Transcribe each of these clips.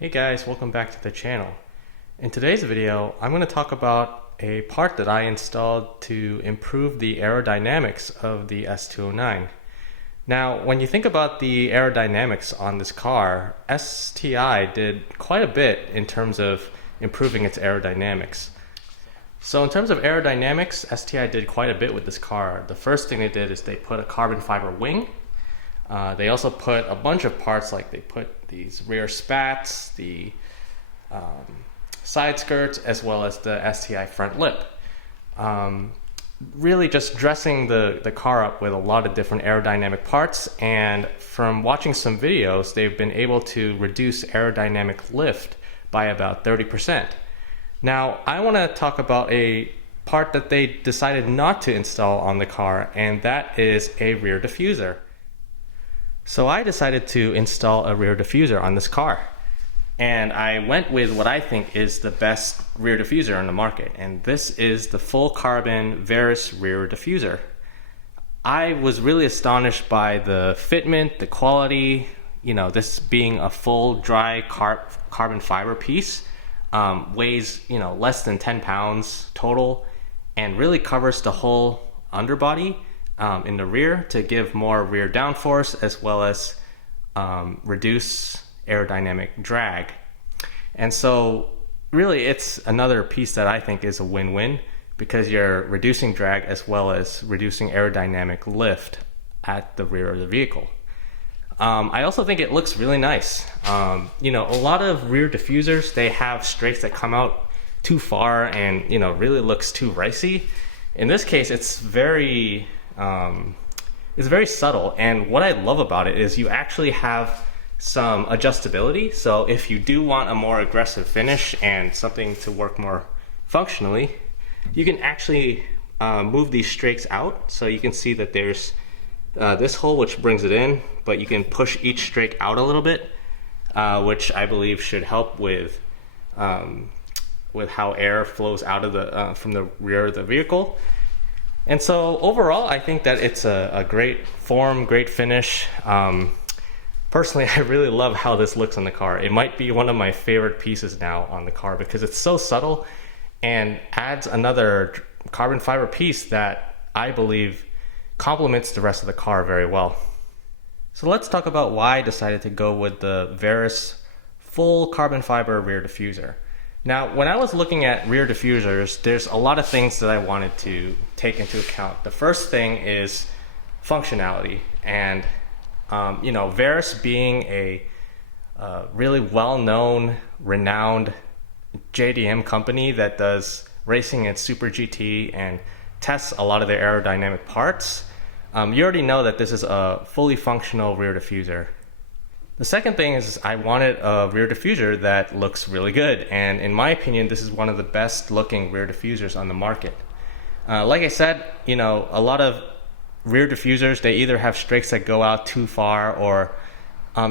Hey guys, welcome back to the channel. In today's video, I'm going to talk about a part that I installed to improve the aerodynamics of the S209. Now, when you think about the aerodynamics on this car, STI did quite a bit in terms of improving its aerodynamics. So in terms of aerodynamics, STI did quite a bit with this car. The first thing they did is they put a carbon fiber wing. They also put a bunch of parts, like they put these rear spats, the side skirts, as well as the STI front lip. Really just dressing the car up with a lot of different aerodynamic parts, and from watching some videos, they've been able to reduce aerodynamic lift by about 30%. Now, I want to talk about a part that they decided not to install on the car, and that is a rear diffuser. So I decided to install a rear diffuser on this car, and I went with what I think is the best rear diffuser on the market, and this is the full carbon Varis rear diffuser. I was really astonished by the fitment, the quality, this being a full dry carbon fiber piece, weighs less than 10 pounds total, and really covers the whole underbody in the rear to give more rear downforce, as well as reduce aerodynamic drag. And so really it's another piece that I think is a win-win, because you're reducing drag as well as reducing aerodynamic lift at the rear of the vehicle. I also think it looks really nice. A lot of rear diffusers, they have strakes that come out too far and really looks too ricey. In this case, it's very subtle, and what I love about it is you actually have some adjustability. So if you do want a more aggressive finish and something to work more functionally, you can actually move these strakes out. So you can see that there's this hole which brings it in, but you can push each strake out a little bit, which I believe should help with how air flows out of from the rear of the vehicle. And so overall, I think that it's a great form, great finish. Personally, I really love how this looks on the car. It might be one of my favorite pieces now on the car, because it's so subtle and adds another carbon fiber piece that I believe complements the rest of the car very well. So let's talk about why I decided to go with the Varis full carbon fiber rear diffuser. Now, when I was looking at rear diffusers, there's a lot of things that I wanted to take into account. The first thing is functionality, and Varis being a really well-known, renowned JDM company that does racing at Super GT and tests a lot of their aerodynamic parts, you already know that this is a fully functional rear diffuser. The second thing is I wanted a rear diffuser that looks really good, and in my opinion, this is one of the best looking rear diffusers on the market. Like I said, a lot of rear diffusers, they either have strakes that go out too far, or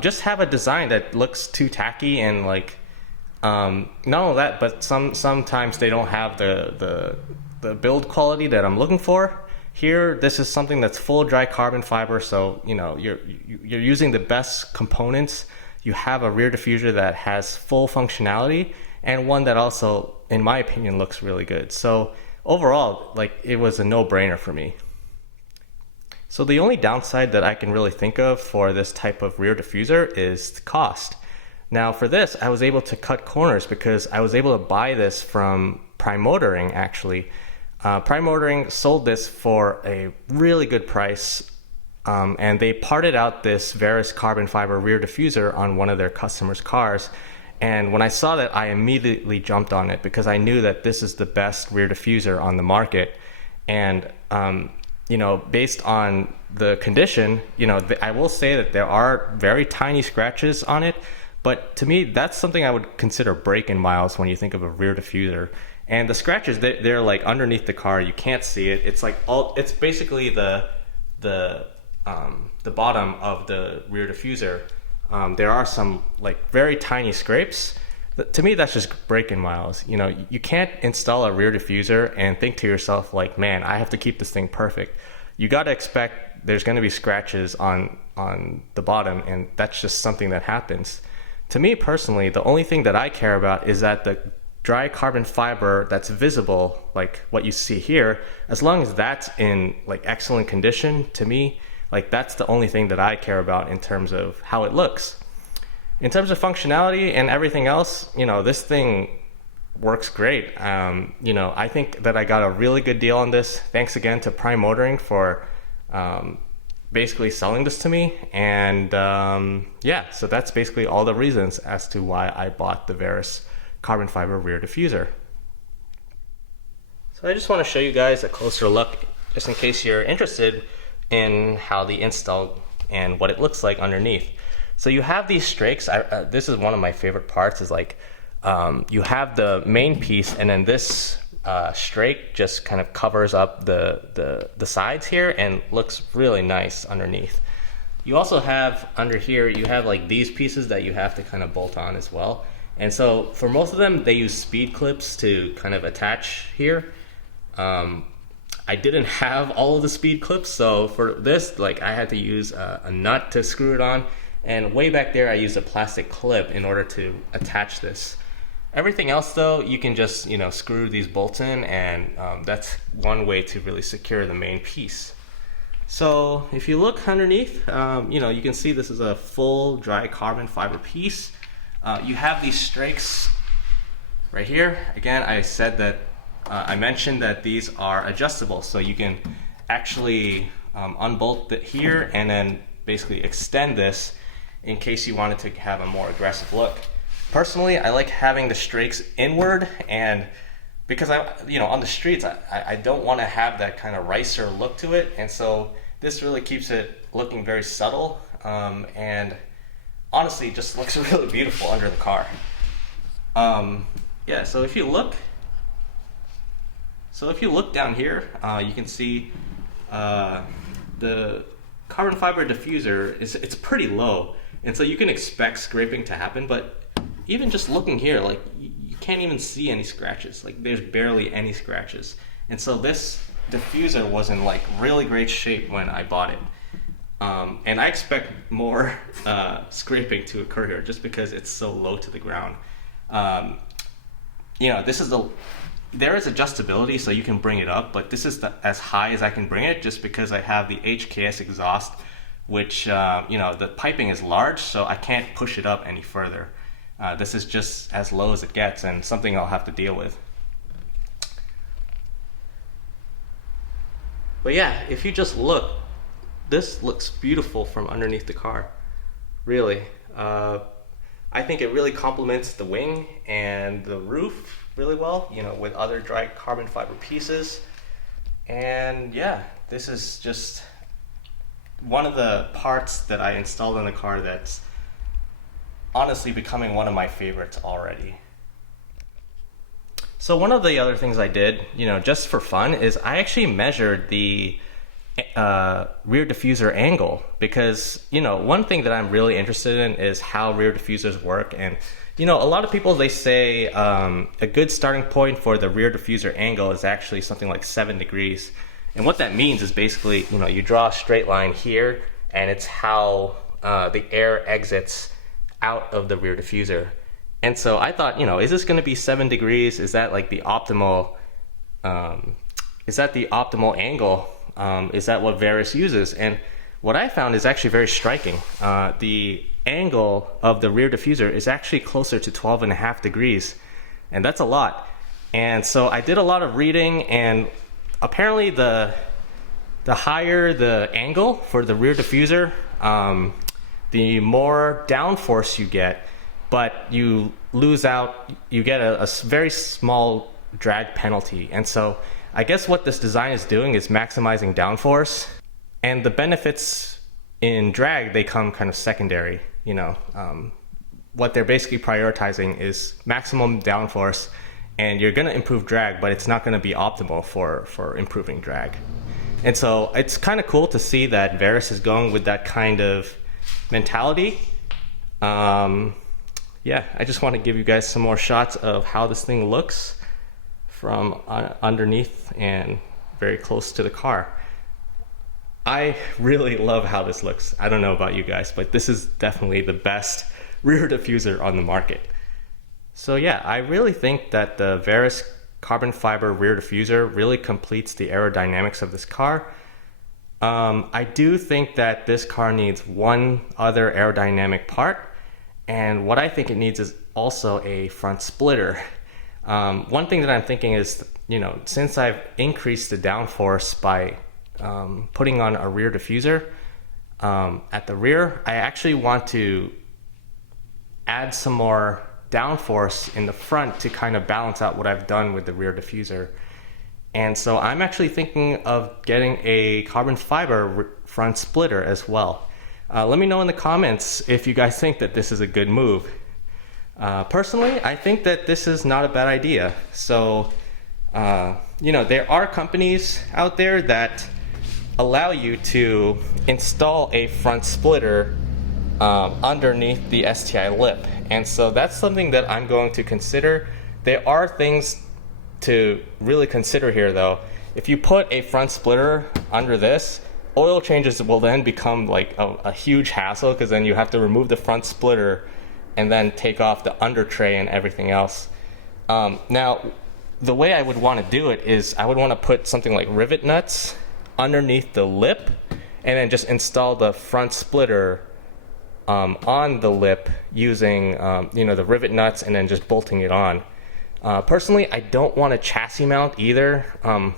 just have a design that looks too tacky, and not only that, but sometimes they don't have the build quality that I'm looking for. Here, this is something that's full dry carbon fiber, so you're using the best components. You have a rear diffuser that has full functionality, and one that also, in my opinion, looks really good. So overall, it was a no-brainer for me. So the only downside that I can really think of for this type of rear diffuser is the cost. Now for this, I was able to cut corners because I was able to buy this from Prime Motoring, actually. Prime Motoring sold this for a really good price, and they parted out this Varis carbon fiber rear diffuser on one of their customers' cars. And when I saw that, I immediately jumped on it, because I knew that this is the best rear diffuser on the market. And based on the condition, I will say that there are very tiny scratches on it, but to me, that's something I would consider break-in miles when you think of a rear diffuser. And the scratches, they're underneath the car. You can't see it. It's basically the bottom of the rear diffuser. There are some very tiny scrapes. To me, that's just break-in miles. You can't install a rear diffuser and think to yourself man, I have to keep this thing perfect. You got to expect there's going to be scratches on the bottom, and that's just something that happens. to me personally, the only thing that I care about is that the dry carbon fiber that's visible, like what you see here, as long as that's in like excellent condition, to me, like that's the only thing that I care about in terms of how it looks. In terms of functionality and everything else, you know, this thing works great. You know, I think that I got a really good deal on this. Thanks again to Prime Motoring for basically selling this to me. And yeah, so that's basically all the reasons as to why I bought the Varis carbon fiber rear diffuser. So I just want to show you guys a closer look, just in case you're interested in how the install and what it looks like underneath. So you have these strakes. This is one of my favorite parts, is like you have the main piece, and then this strake just kind of covers up the sides here and looks really nice underneath. You also have under here, you have like these pieces that you have to kind of bolt on as well. And so for most of them, they use speed clips to kind of attach here. I didn't have all of the speed clips, so for this, like I had to use a nut to screw it on. And way back there, I used a plastic clip in order to attach this. Everything else though, you can just, you know, screw these bolts in, and that's one way to really secure the main piece. So if you look underneath, you know, you can see this is a full dry carbon fiber piece. You have these strakes right here. Again, I said that, I mentioned that these are adjustable, so you can actually unbolt it here and then basically extend this in case you wanted to have a more aggressive look. Personally, I like having the strakes inward, and because you know, on the streets, I don't want to have that kind of ricer look to it, and so this really keeps it looking very subtle, and honestly, it just looks really beautiful under the car. Yeah, so if you look down here, you can see the carbon fiber diffuser it's pretty low, and so you can expect scraping to happen, but even just looking here, like you can't even see any scratches. Like there's barely any scratches. And so this diffuser was in like really great shape when I bought it. And I expect more scraping to occur here just because it's so low to the ground. You know, there is adjustability, so you can bring it up, but this is as high as I can bring it just because I have the HKS exhaust, which, you know, the piping is large, so I can't push it up any further. This is just as low as it gets, and something I'll have to deal with. But yeah, if you just look, this looks beautiful from underneath the car. Really. I think it really complements the wing and the roof really well, you know, with other dry carbon fiber pieces. And yeah, this is just one of the parts that I installed in the car that's honestly becoming one of my favorites already. So one of the other things I did, you know, just for fun, is I actually measured the rear diffuser angle, because, you know, one thing that I'm really interested in is how rear diffusers work. And, you know, a lot of people, they say a good starting point for the rear diffuser angle is actually something like 7 degrees. And what that means is basically, you know, you draw a straight line here, and it's how the air exits out of the rear diffuser. And so I thought, you know, is this going to be 7 degrees? Is that like the optimal, is that the optimal angle? Is that what Varis uses? And what I found is actually very striking. The angle of the rear diffuser is actually closer to 12.5 degrees. And that's a lot. And so I did a lot of reading, and apparently the higher the angle for the rear diffuser, the more downforce you get, but you lose out, you get a very small drag penalty. And so I guess what this design is doing is maximizing downforce, and the benefits in drag, they come kind of secondary. You know, what they're basically prioritizing is maximum downforce, and you're gonna improve drag, but it's not gonna be optimal for improving drag. And so it's kind of cool to see that Varis is going with that kind of mentality. Yeah, I just want to give you guys some more shots of how this thing looks from underneath and very close to the car. I really love how this looks. I don't know about you guys, but this is definitely the best rear diffuser on the market. So yeah, I really think that the Varis carbon fiber rear diffuser really completes the aerodynamics of this car. I do think that this car needs one other aerodynamic part, and what I think it needs is also a front splitter. One thing that I'm thinking is, since I've increased the downforce by putting on a rear diffuser at the rear, I actually want to add some more downforce in the front to kind of balance out what I've done with the rear diffuser. And so I'm actually thinking of getting a carbon fiber front splitter as well. Let me know in the comments if you guys think that this is a good move. Personally, I think that this is not a bad idea. So, there are companies out there that allow you to install a front splitter underneath the STI lip. And so that's something that I'm going to consider. There are things to really consider here though. If you put a front splitter under this, oil changes will then become like a huge hassle, because then you have to remove the front splitter and then take off the under tray and everything else. Now, the way I would want to do it is I would want to put something like rivet nuts underneath the lip and then just install the front splitter on the lip using the rivet nuts and then just bolting it on. Personally, I don't want a chassis mount either. A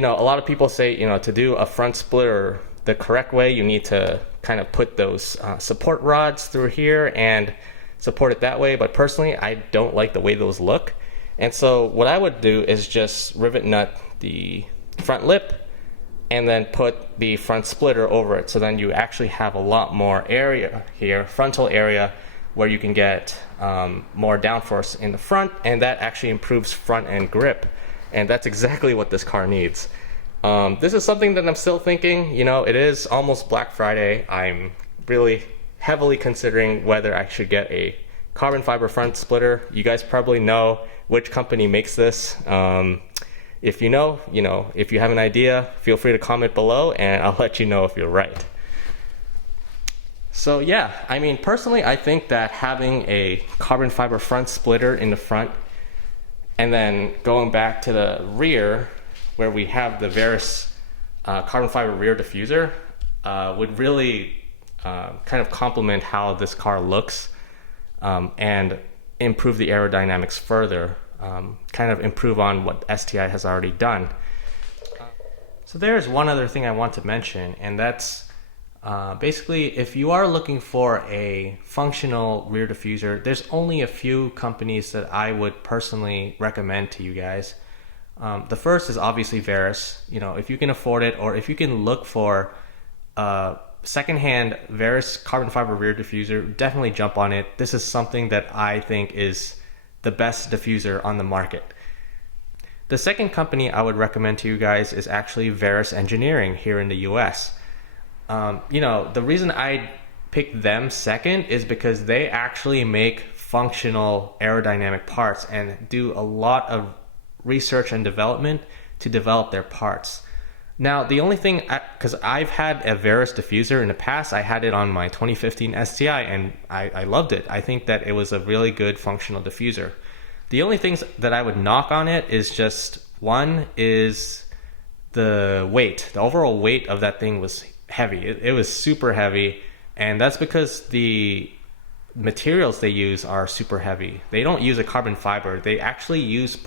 lot of people say, to do a front splitter the correct way, you need to kind of put those support rods through here and support it that way. But personally, I don't like the way those look. And so what I would do is just rivet nut the front lip and then put the front splitter over it. So then you actually have a lot more area here, frontal area, where you can get more downforce in the front, and that actually improves front end grip. And that's exactly what this car needs. This is something that I'm still thinking. It is almost Black Friday. I'm really heavily considering whether I should get a carbon fiber front splitter. You guys probably know which company makes this. If you know, if you have an idea, feel free to comment below and I'll let you know if you're right. So yeah, personally, I think that having a carbon fiber front splitter in the front and then going back to the rear where we have the Varis carbon fiber rear diffuser would really kind of complement how this car looks and improve the aerodynamics further. Kind of improve on what STI has already done. So there's one other thing I want to mention, and that's basically if you are looking for a functional rear diffuser, there's only a few companies that I would personally recommend to you guys. The first is obviously Varis. If you can afford it, or if you can look for secondhand Varis carbon fiber rear diffuser, definitely jump on it. This is something that I think is the best diffuser on the market. The second company I would recommend to you guys is actually Varis Engineering here in the US. The reason I picked them second is because they actually make functional aerodynamic parts and do a lot of research and development to develop their parts. Now, the only thing, because I've had a Varis diffuser in the past, I had it on my 2015 STI and I loved it. I think that it was a really good functional diffuser. The only things that I would knock on it is just, one is the weight. The overall weight of that thing was heavy. It was super heavy, and that's because the materials they use are super heavy. They don't use a carbon fiber. They actually use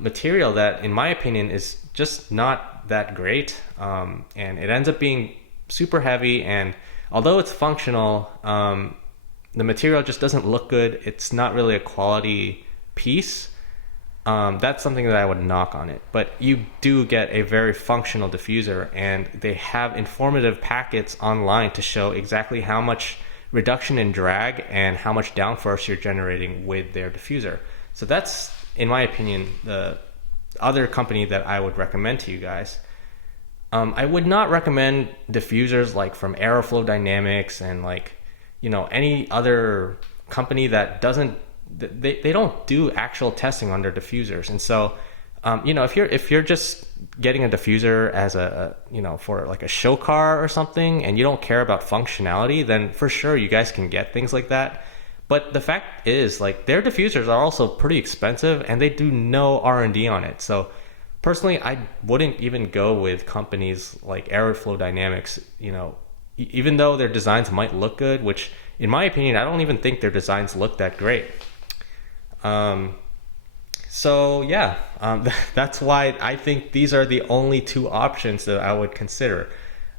material that, in my opinion, is just not that great, and it ends up being super heavy, and although it's functional, the material just doesn't look good. It's not really a quality piece. That's something that I would knock on it, but you do get a very functional diffuser, and they have informative packets online to show exactly how much reduction in drag and how much downforce you're generating with their diffuser. So that's, in my opinion, the other company that I would recommend to you guys. I would not recommend diffusers like from Aerodynamics and any other company that doesn't, they don't do actual testing on their diffusers. And so You know, if you're just getting a diffuser as you know, for like a show car or something, and you don't care about functionality, then for sure you guys can get things like that. But the fact is, like, their diffusers are also pretty expensive, and they do no R&D on it. So personally, I wouldn't even go with companies like Aerodynamics, you know, even though their designs might look good, which in my opinion, I don't even think their designs look that great. So yeah, that's why I think these are the only two options that I would consider.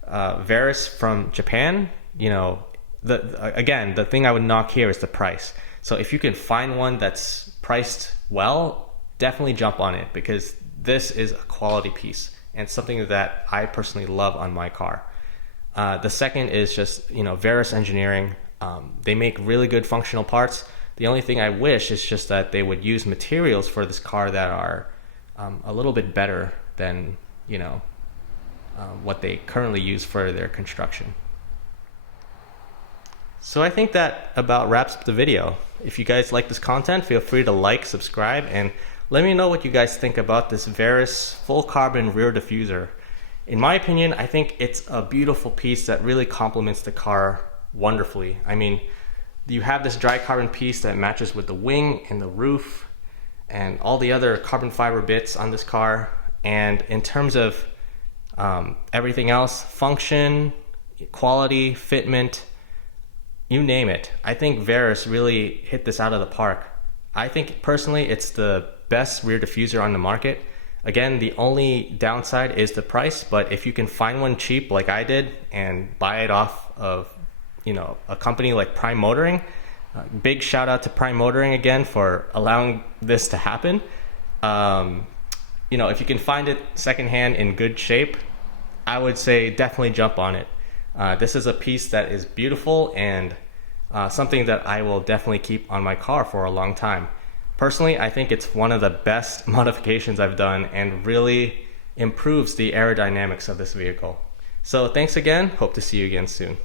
Varis from Japan, you know, again, the thing I would knock here is the price. So if you can find one that's priced well, definitely jump on it, because this is a quality piece and something that I personally love on my car. The second is just, you know, Varis engineering. They make really good functional parts. The only thing I wish is just that they would use materials for this car that are a little bit better than, you know, what they currently use for their construction. So I think that about wraps up the video. If you guys like this content, feel free to like, subscribe, and let me know what you guys think about this Varis full carbon rear diffuser. In my opinion, I think it's a beautiful piece that really complements the car wonderfully. I mean, you have this dry carbon piece that matches with the wing and the roof and all the other carbon fiber bits on this car. And in terms of everything else, function, quality, fitment, you name it, I think Varis really hit this out of the park. I think personally it's the best rear diffuser on the market. Again, the only downside is the price, but if you can find one cheap like I did and buy it off of, you know, a company like Prime Motoring, big shout out to Prime Motoring again for allowing this to happen. You know, if you can find it secondhand in good shape, I would say definitely jump on it. This is a piece that is beautiful and something that I will definitely keep on my car for a long time. Personally, I think it's one of the best modifications I've done and really improves the aerodynamics of this vehicle. So thanks again. Hope to see you again soon.